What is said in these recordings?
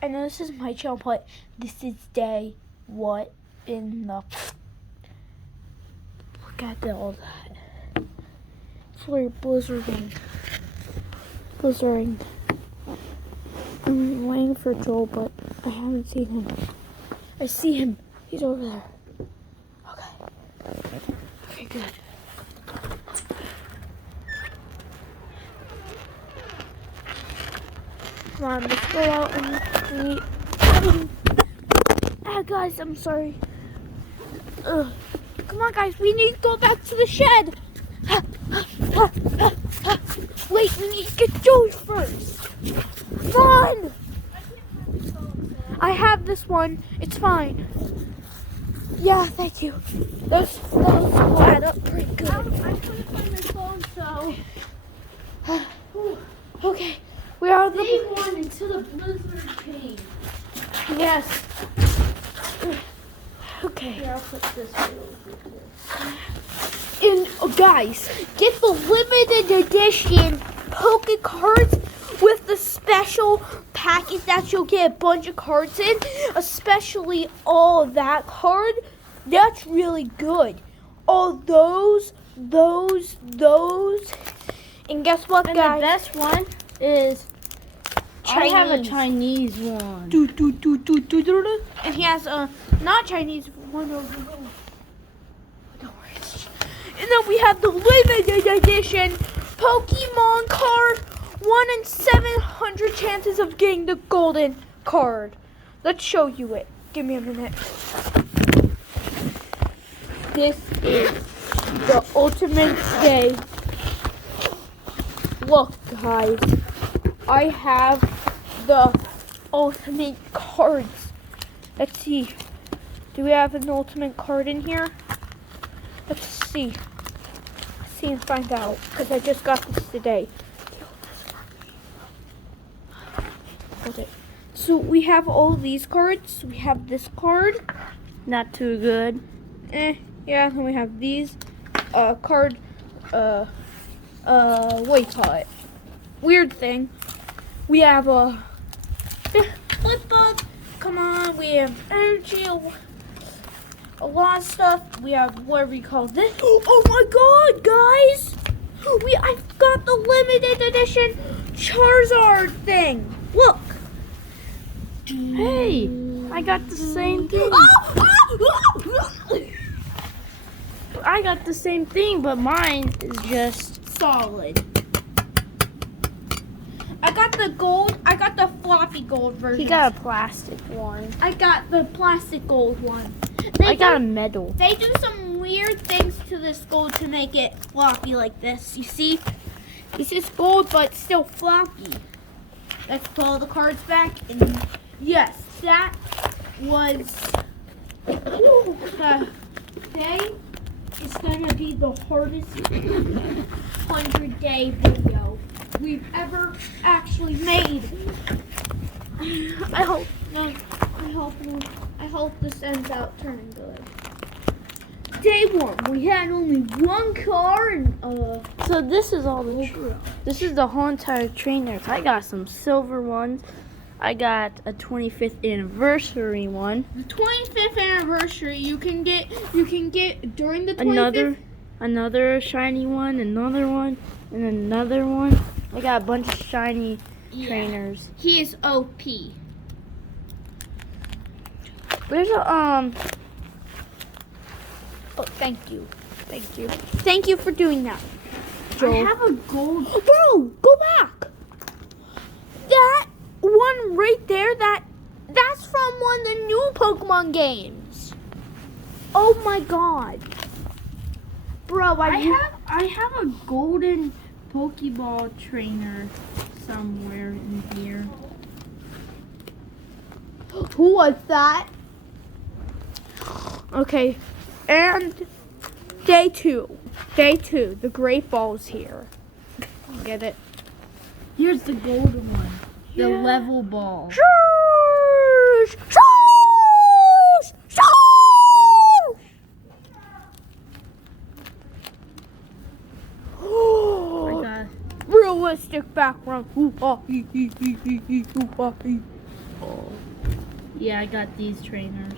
I know this is my channel, but this is day what in the... Look at all that. It's like blizzarding. I'm waiting for Joel, but I haven't seen him. I see him. He's over there. Okay. Okay, good. Come on, let's go out and eat. Guys, I'm sorry. Ugh. Come on, guys, we need to go back to the shed. Wait, we need to get Joey first. Run! I have this one. It's fine. Yeah, thank you. Those add up pretty good. I couldn't find my phone, so... Okay, we are the... Day one until the blizzard came. Yes. Okay. Here, I'll put this over here. And guys, get the limited edition Poke cards with the special package that you'll get a bunch of cards in, especially all that card. That's really good. All those. And guess what, And guys? the best one is Chinese. I have a Chinese one. And he has a not Chinese one over there. Don't worry. And then we have the limited edition Pokemon card. 1 in 700 chances of getting the golden card. Let's show you it. Give me a minute. This is the ultimate day. Look, guys. I have the ultimate cards. Let's see. Do we have an ultimate card in here? Let's see. Let's see and find out. Because I just got this today. Okay. So we have all these cards. We have this card. Not too good. Yeah, and we have these card what do you call it? Weird thing. We have a flip up. Come on, we have energy, a lot of stuff. We have whatever you call this. Oh my god, guys! I've got the limited edition Charizard thing. Look. Hey, I got the same thing. I got the same thing, but mine is just solid. I got the gold. I got the floppy gold version. He got a plastic one. I got the plastic gold one. I got a medal. They do some weird things to this gold to make it floppy like this. You see? This is gold, but still floppy. Let's pull all the cards back. And yes, that was the day. It's going to be the hardest 100-day video we've ever actually made. I hope this ends out turning good. Day one, we had only one car and So this is all the this is the whole entire trainers. I got some silver ones. I got a 25th anniversary one. the 25th anniversary. You can get during the 25th. Another shiny one, another one, and another one. I got a bunch of shiny trainers. He is OP. There's a Oh, thank you for doing that, Joel. I have a gold. Bro, go back. That one right there, that's from one of the new Pokemon games. Oh my god. Bro, I have a golden Pokeball trainer somewhere in here. Who was that? Okay, and day two, the Great Ball's here. Get it? Here's the golden one. The level ball. Shush! I got Realistic background. Oh. Yeah, I got these trainers.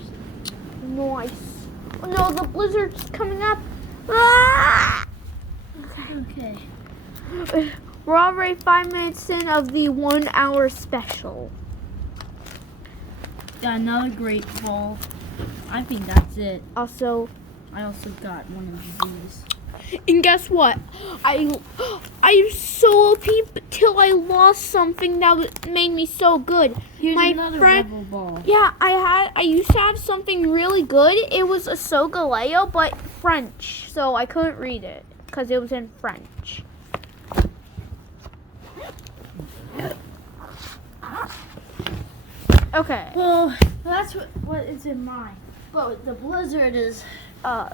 Nice. Oh no, the blizzard's coming up. Ah! Okay. We're already 5 minutes in of the 1 hour special. Got another great ball. I think that's it. Also, I also got one of these. and guess what? I'm so OP till I lost something that made me so good. Here's My another friend- rebel ball. Yeah, I used to have something really good. It was a Galileo, but French, so I couldn't read it because it was in French. Okay. Well, that's what is in mine. But the blizzard is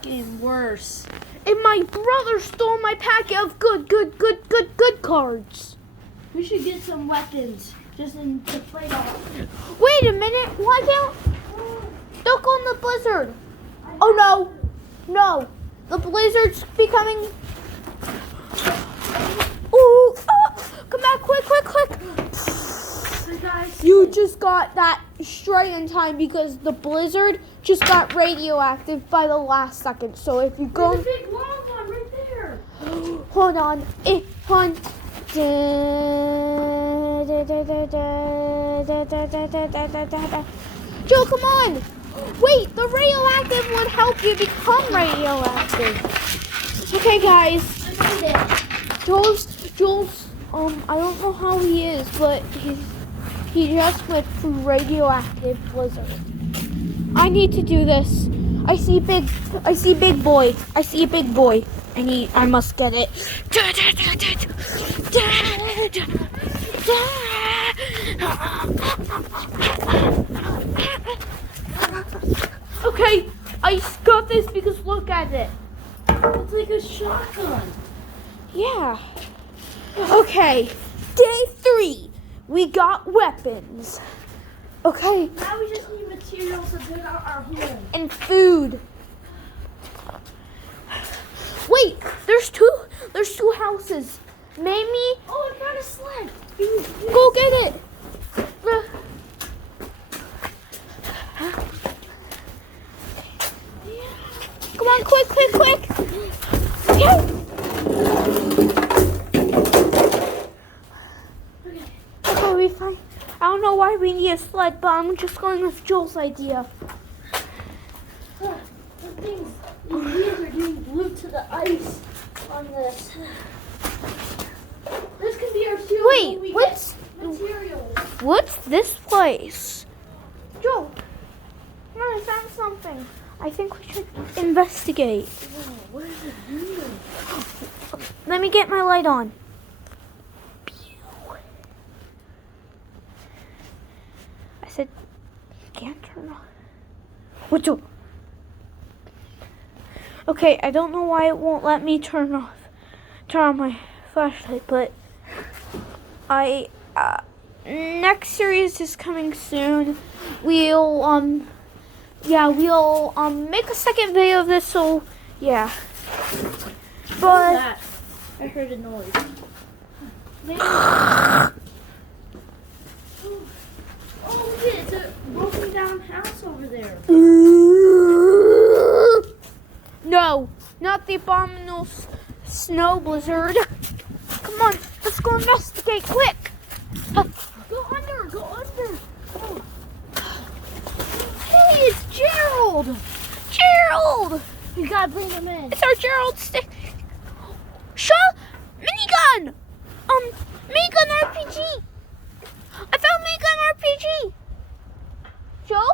getting worse. And my brother stole my packet of good cards. We should get some weapons just to play off. Wait a minute. Why can't? Don't go in the blizzard. Oh no, no. The blizzard's becoming. Ooh! Come back, quick! Hey guys. You just got that straight in time because the blizzard just got radioactive by the last second. So if you go, There's a big long one right there. hold on, Joe, come on! Wait, the radioactive would help you become radioactive. Okay, guys. I made it. Joel's, I don't know how he is, but he just went through radioactive blizzard. I need to do this. I see big boy. I must get it. Okay, I got this because look at it. It's like a shotgun. Yeah. Okay, day 3. We got weapons. Okay, Now we just need materials to build out our home. and food. Wait, there's two houses. Mamie, Oh, I found a sled. go get it. Come on, quick. Yeah. Okay, we fine. I don't know why we need a sled, but I'm just going with Joel's idea. The things, these wheels are getting glued to the ice on this. This could be our shield. Wait, when we what's get materials. what's this place? Joel, come on, I found something. I think we should investigate. Whoa, what is it doing? Let me get my light on. I said, can't turn off. What the? Okay, I don't know why it won't let me turn on my flashlight, but next series is coming soon. We'll make a second video of this, so yeah. What was But that? I heard a noise. Maybe. Oh, look at it. It's a broken down house over there. no, not the abominable snow blizzard. Come on, let's go investigate quick. Go under. Oh. Hey, it's Gerald. Gerald, You gotta bring them in. it's our Gerald stick. Shot minigun. Minigun RPG. I found minigun RPG. Joe,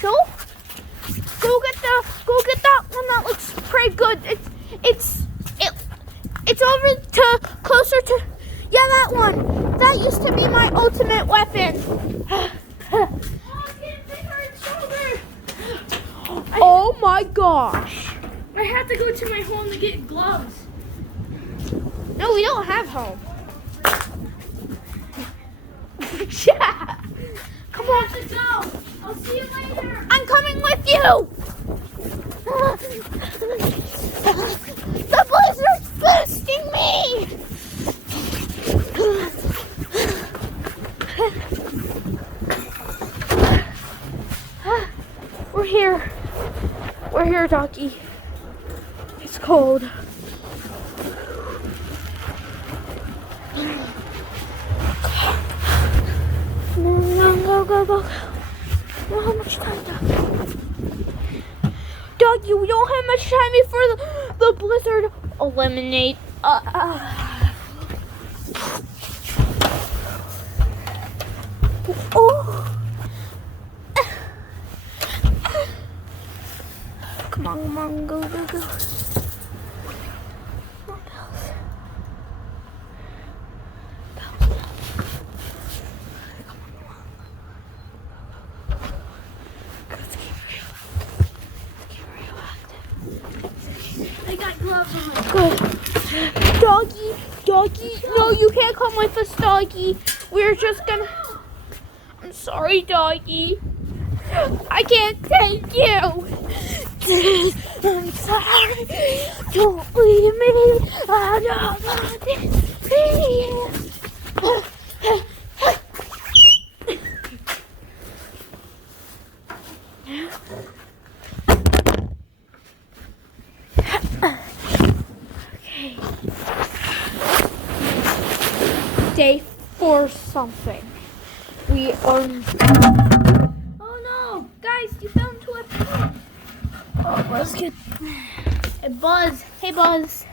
go get that one. That looks pretty good. It's over to closer to. Yeah, that one. That used to be my ultimate weapon. Oh, it's getting bigger and stronger. Oh my gosh. I have to go to my home to get gloves. No, we don't have home. Yeah. Come on. Let's go. I'll see you later. I'm coming with you. The blizzard's boosting me. here. We're here, doggy. It's cold. No, go. We don't have much time, doggy, we don't have much time before the blizzard eliminate. Oh. Come on, go. I got gloves on. Good. Doggy. No, you can't come with us, doggy. We're just gonna... I'm sorry, doggy. I can't take you. I'm sorry. Don't leave me. I don't want to be here. Okay. Day 4 something. We are... Oh no! Guys, you fell into a pit. Oh, let's get... Hey, Buzz. Hey, Buzz.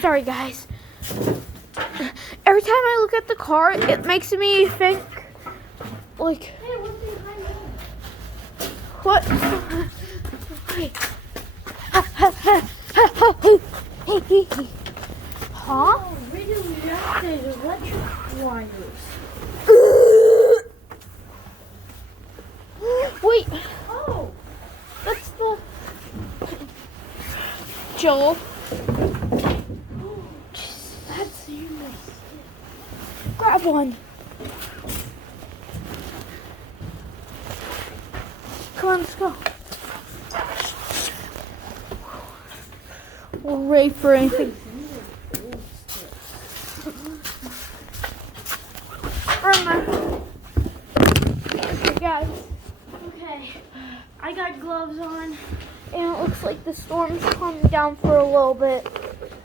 Sorry, guys. Every time I look at the car, it makes me think, like... Hey, what's behind me? What? Wait. Huh? Oh, radioactive electric wires. Wait, Oh, that's the... Joel. that's serious. Grab one. Come on, let's go. We're ready for anything. Okay, guys. Okay, I got gloves on. And it looks like the storm's calming down for a little bit.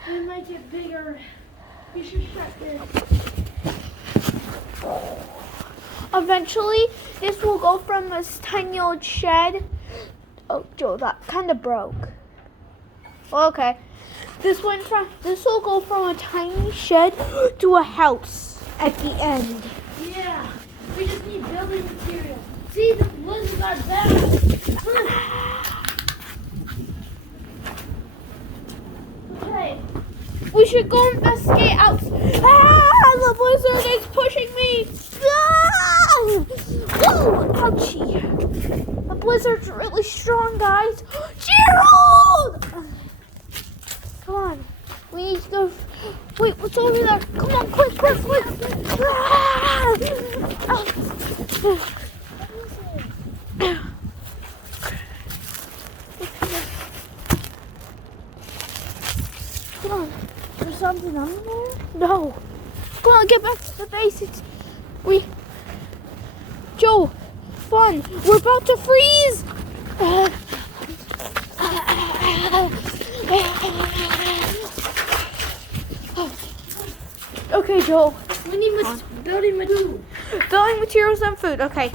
It might get bigger. You should shut this. Eventually, this will go from this tiny old shed. Oh, Joe, that kind of broke. Okay. This will go from a tiny shed to a house at the end. Yeah, we just need building material. See, the blizzard got bad. Okay. We should go investigate out. The blizzard is pushing me. Whoa, ouchie. The blizzard's really strong, guys. Gerald! Come on. We need to go. Wait, what's over there? Come on, quick. Come on. There's something on there? No. Come on, get back to the basics. Joe, Fun, we're about to freeze. Okay, Joel. We need building materials. Building materials and food. Okay.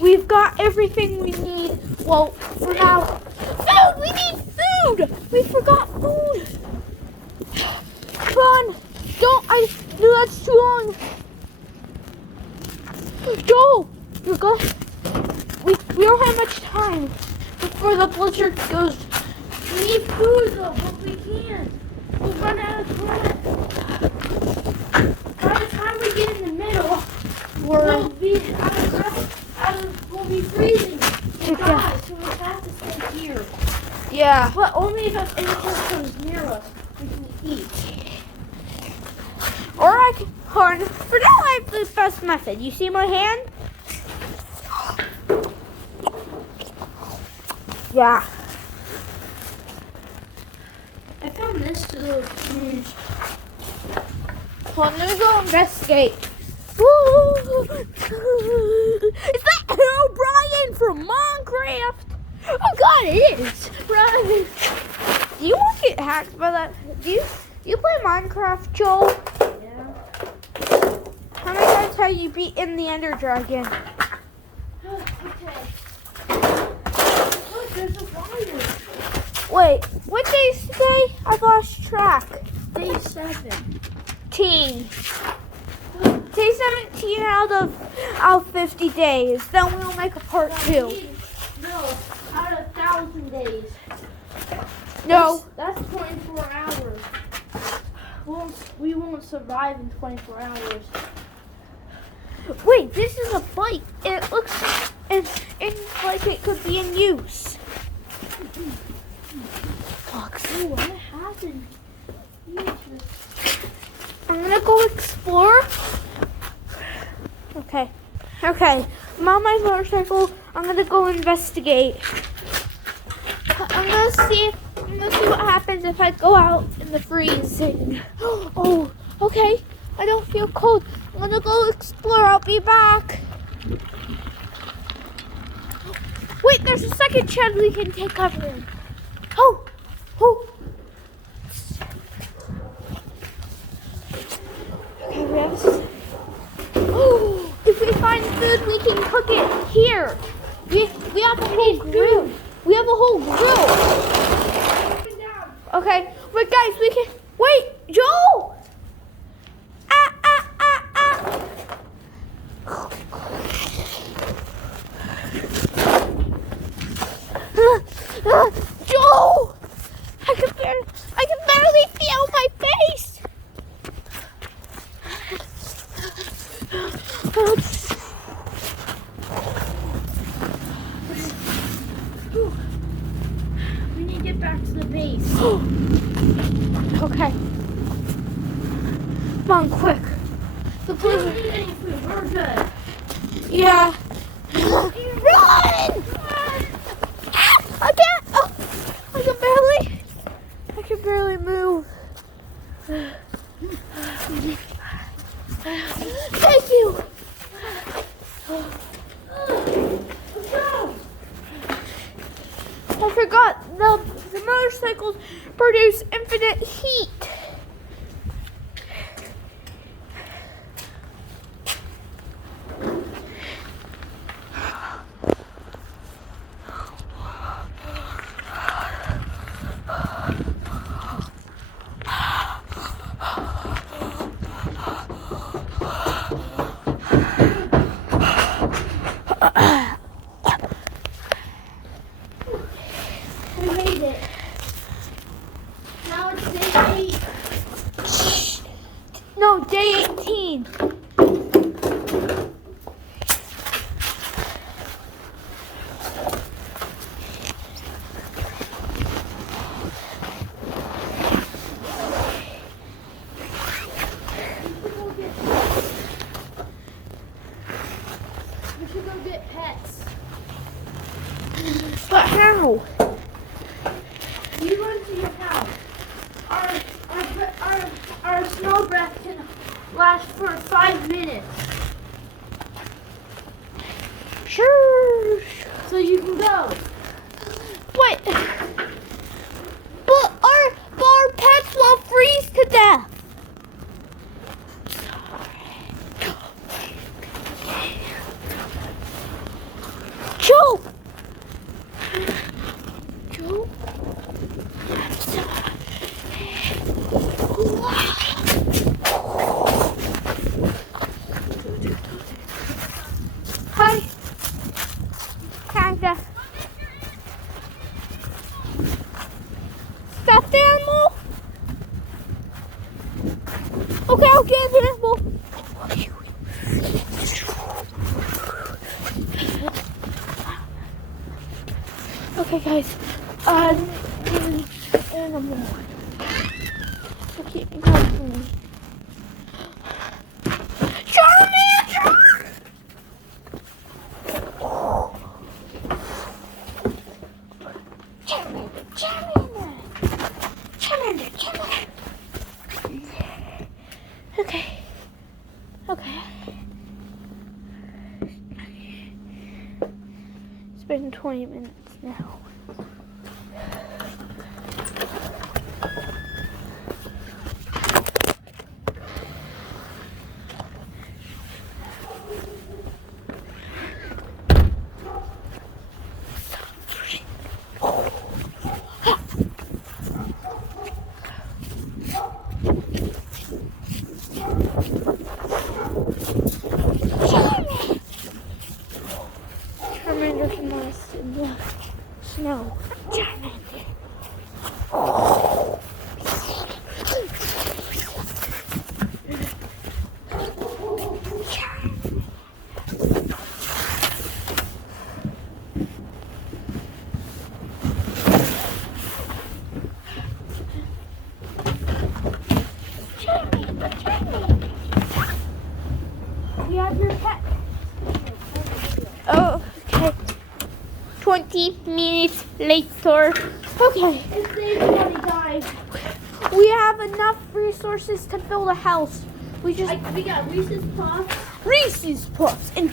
We've got everything we need. Well, for now. Food! We need food! We forgot food. Come on. No, that's too long. Joel, you're going. We don't have much time before the blizzard goes. We need food though, but we can't. We'll run out of time. By the time we get in the middle, we'll be we'll be freezing. We'll die, so we have to stay here. Yeah. But only if anything comes near us, we can eat. Or I can. For now, I have the best method. You see my hand? Yeah. I found this little huge. Well, I'm gonna go investigate. Woo! Is that O'Brien from Minecraft? it is. Run. Do you want to get hacked by that? Do you play Minecraft, Joel? Yeah. How many times have you beaten the Ender Dragon? Okay. Look, there's a wire. Wait, what day is today? I've lost track. Day 7. Day 17 out of 50 days. Then we'll make a part 2. No, out of 1,000 days. No. That's 24 hours. We won't survive in 24 hours. Wait, this is a bike. It looks and like it could be in use. Oh, what happened? I'm gonna go explore. Okay. I'm on my motorcycle. I'm gonna go investigate. I'm gonna see what happens if I go out in the freezing. Oh, okay. I don't feel cold. I'm gonna go explore. I'll be back. Wait, there's a second shed we can take cover in. Oh. Okay, we have this. Oh, if we find food, we can cook it here. We have a whole grill. We have a whole grill. Okay, wait, guys, we can. Wait, Joel! Joel! I can barely feel my face. We need to get back to the base. Okay. Come on, quick. The We don't police. need any food. We're good. Yeah. Run! I can't. Oh, I can barely move. Thank you. I forgot the motorcycles produce infinite heat. We made it. Now it's day 8. No, day 18. We should go get pets. But how? You run to your house. Our snow breath can last for 5 minutes. Sure. So you can go. What? But our pets will freeze to death. Joe. Joe. Hi. Kinda. Stuffed animal? Okay, I'll get an animal. Okay, guys. Animal. So keep me company. Charmander! Charmander. Okay. It's been 20 minutes now. 20 minutes later. Okay. If anybody dies. We have enough resources to build a house. We got Reese's Puffs. Reese's Puffs and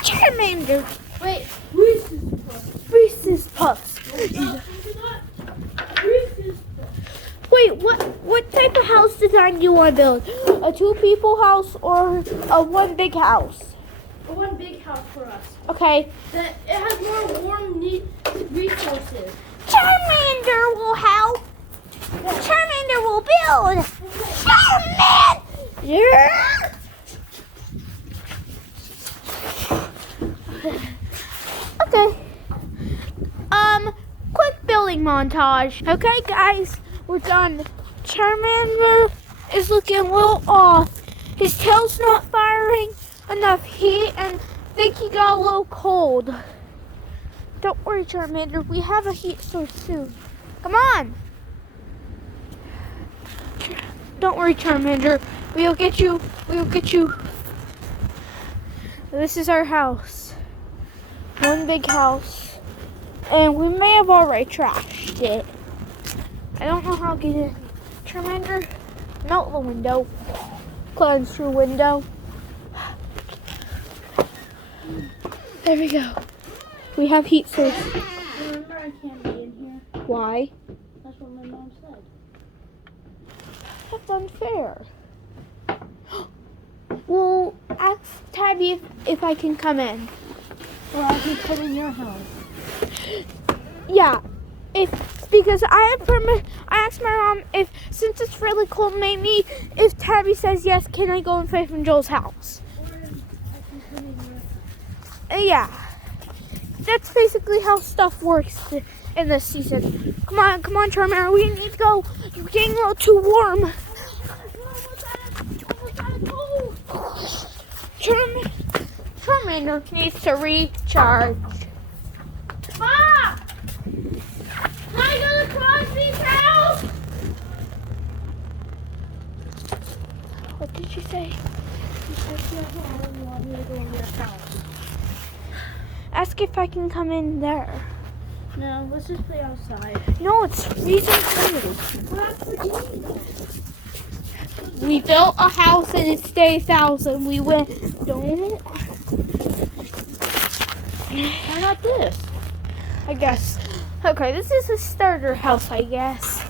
Charmander. Wait, Reese's Puffs. Reese's Puffs. Reese's Puffs. Wait, what type of house design do you want to build? A 2-people house or a 1 big house? One big house for us. Okay. That it has more warm resources. Charmander will help. Charmander will build. Charmander. Okay. Quick building montage. Okay, guys, we're done. Charmander is looking a little off. His tail's not firing enough heat, and I think he got a little cold. Don't worry, Charmander. We have a heat source soon. Come on. Don't worry, Charmander. We'll get you. We'll get you. This is our house. 1 big house. And we may have already trashed it. I don't know how to get in. Charmander, melt the window. Cleanse your window. There we go. We have heat source. Remember, I can't be in here. Why? That's what my mom said. That's unfair. Well, ask Tabby if I can come in. Well, I can come in your house. Yeah, because I have permit. I asked my mom if, since it's really cold, maybe if Tabby says yes, can I go in Faith and Joel's house? Or I can come in your house. Yeah, that's basically how stuff works in this season. Come on, Charmander, we need to go. You're getting a little too warm. Charmander needs to recharge. Mom! Can I go to Crosby's house? What did she say? She said she doesn't want me to go in your house. Ask if I can come in there. No, let's just play outside. No, it's freezing cold. Well, that's what you need. We built a house and it's day 1,000. We went, don't. Why not this? I guess. Okay, this is a starter house, I guess.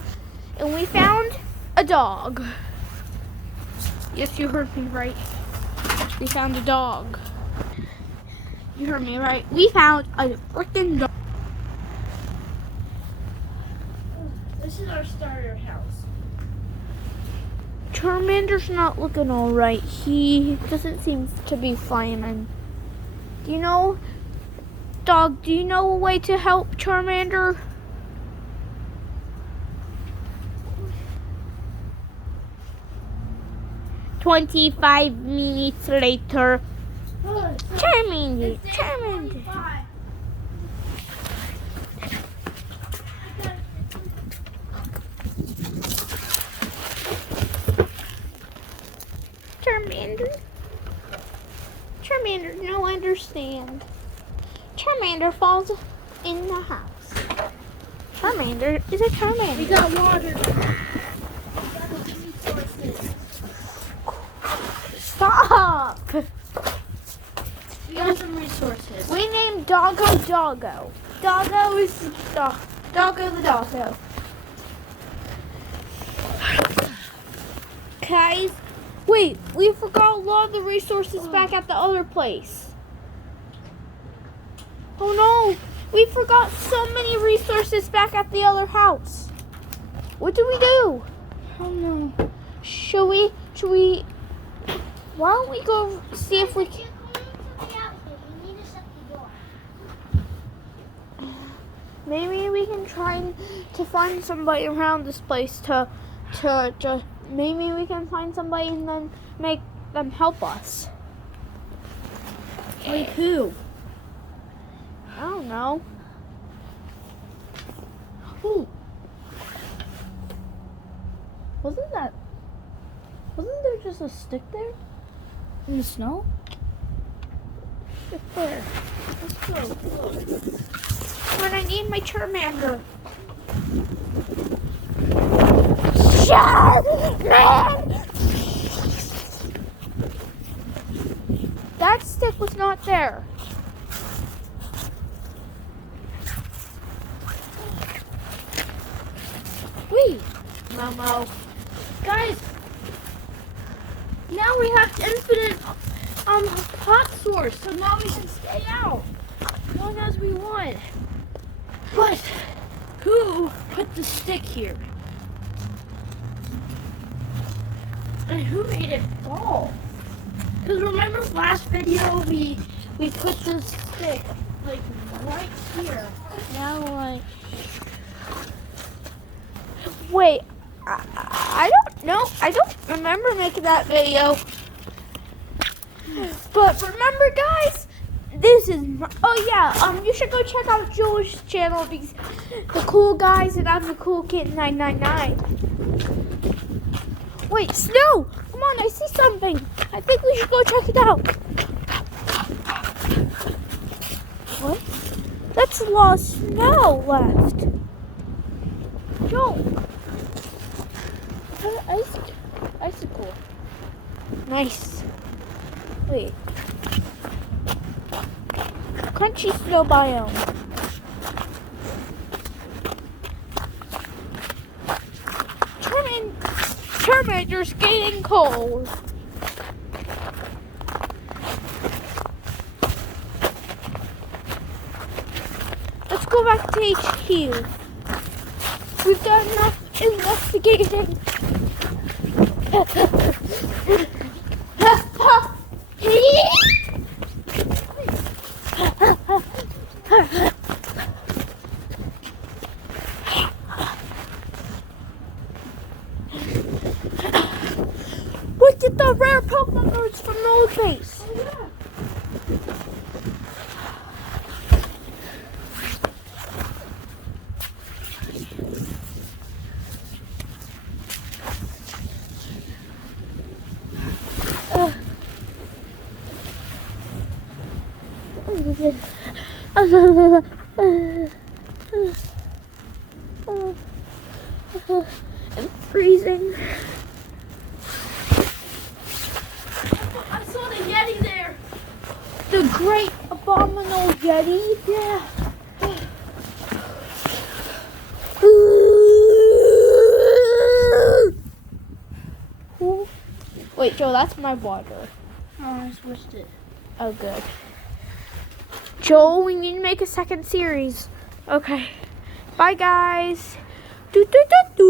And we found a dog. Yes, you heard me right. We found a dog. You heard me right. We found a freaking dog. This is our starter house. Charmander's not looking alright. He doesn't seem to be flying. Do you know, dog, do you know a way to help Charmander? "25 minutes later. Charmander. Charmander, no understand. Charmander falls in the house. Charmander is a We Charmander. got water. Resources. Stop! We got some resources. We named Doggo Doggo. Doggo is Doggo the Doggo. Guys, wait, we forgot a lot of the resources back at the other place. Oh no, we forgot so many resources back at the other house. What do we do? I don't know. Should we, why don't we go see if we can. Maybe we can try to find somebody around this place to maybe we can find somebody and then make them help us. Like who? I don't know. Who? Wasn't there just a stick there? In the snow? It's there. When I need my Charmander. Charmander! That stick was not there. Wait. Momo. Guys, now we have infinite hot source, so now we can stay out as long as we want. But who put the stick here? And who made it fall? Because remember last video we put the stick like right here. Now like Wait, I don't know. I don't remember making that video. But remember, guys, this is my, oh yeah. You should go check out Joe's channel because the cool guys and I'm the cool kid 999. Wait, Snow! Come on, I see something. I think we should go check it out. What? That's lost snow left. Joe. icicle. Nice. Wait. Crunchy snow biome. Terminator's getting cold. Let's go back to HQ. We've done enough investigating. Look at the rare Pokemon cards from the old base. I'm freezing. I saw the Yeti there. The great abominable Yeti? Yeah. Wait, Joe, that's my water. Oh, I switched it. Oh, good. Joel, we need to make a second series. Okay. Bye, guys. Do, do, do, do.